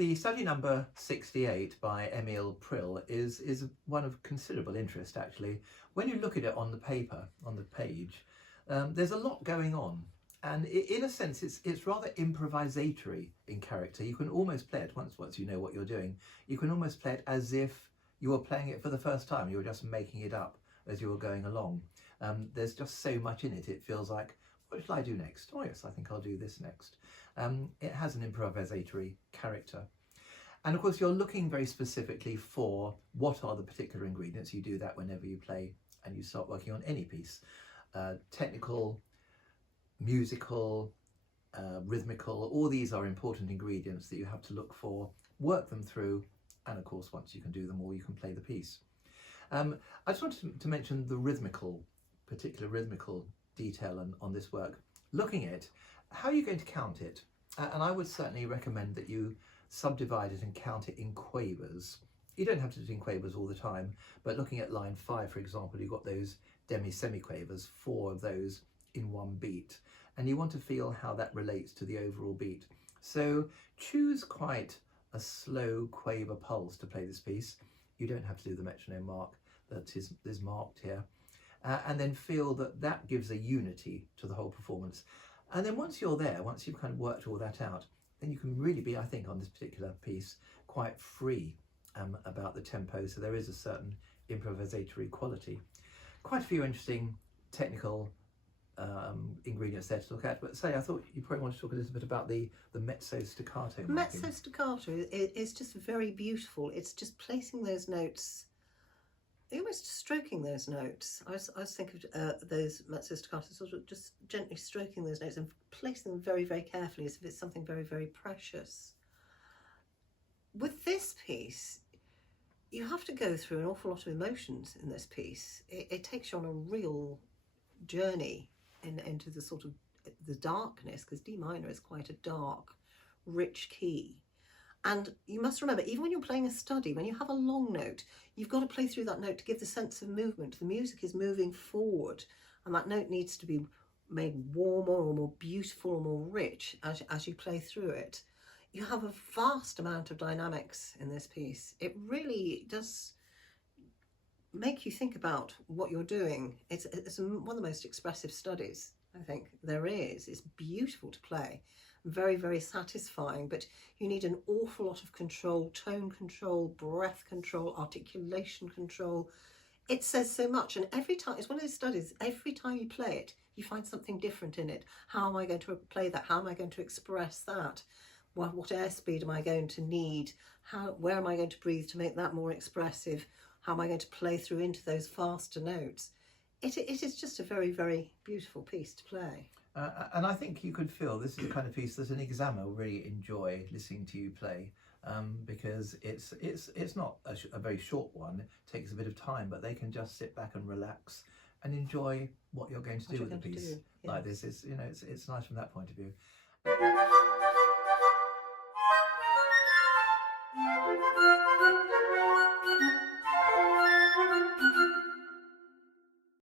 The study number 68 by Emil Brill is one of considerable interest, actually. When you look at it on the paper, on the page, there's a lot going on. And in a sense, it's rather improvisatory in character. You can almost play it once you know what you're doing. You can almost play it as if you were playing it for the first time. You were just making it up as you were going along. There's just so much in it. It feels like, what shall I do next? Oh yes, I think I'll do this next. It has an improvisatory character. And of course, you're looking very specifically for what are the particular ingredients. You do that whenever you play and you start working on any piece. Technical, musical, rhythmical, all these are important ingredients that you have to look for, work them through, and of course, once you can do them all, you can play the piece. I just wanted to mention the particular rhythmical detail on this work. Looking at it, how are you going to count it? And I would certainly recommend that you subdivide it and count it in quavers. You don't have to do it in quavers all the time, but looking at line 5, for example, you've got those demi-semiquavers, 4 of those in one beat, and you want to feel how that relates to the overall beat. So choose quite a slow quaver pulse to play this piece. You don't have to do the metronome mark that is marked here. And then feel that gives a unity to the whole performance. And then once you're there, once you've kind of worked all that out, then you can really be, I think, on this particular piece, quite free about the tempo. So there is a certain improvisatory quality. Quite a few interesting technical ingredients there to look at. But I thought you probably want to talk a little bit about the mezzo staccato. Mezzo staccato is just very beautiful. It's just placing those notes, almost stroking those notes. I was thinking of those mezzo staccato, sort of just gently stroking those notes and placing them very, very carefully as if it's something very, very precious. With this piece, you have to go through an awful lot of emotions in this piece. It takes you on a real journey into the sort of the darkness, because D minor is quite a dark, rich key. And you must remember, even when you're playing a study, when you have a long note, you've got to play through that note to give the sense of movement. The music is moving forward, and that note needs to be made warmer or more beautiful or more rich as you play through it. You have a vast amount of dynamics in this piece. It really does make you think about what you're doing. It's one of the most expressive studies, I think, there is. It's beautiful to play. Very, very satisfying, but you need an awful lot of control, tone control, breath control, articulation control. It says so much, and every time, it's one of those studies, every time you play it, you find something different in it. How am I going to play that? How am I going to express that? What airspeed am I going to need? Where am I going to breathe to make that more expressive? How am I going to play through into those faster notes? It is just a very, very beautiful piece to play. And I think you could feel this is the kind of piece that an examiner will really enjoy listening to you play, because it's not a very short one. It takes a bit of time, but they can just sit back and relax and enjoy what you're going to do with the piece. Like this. It's nice from that point of view.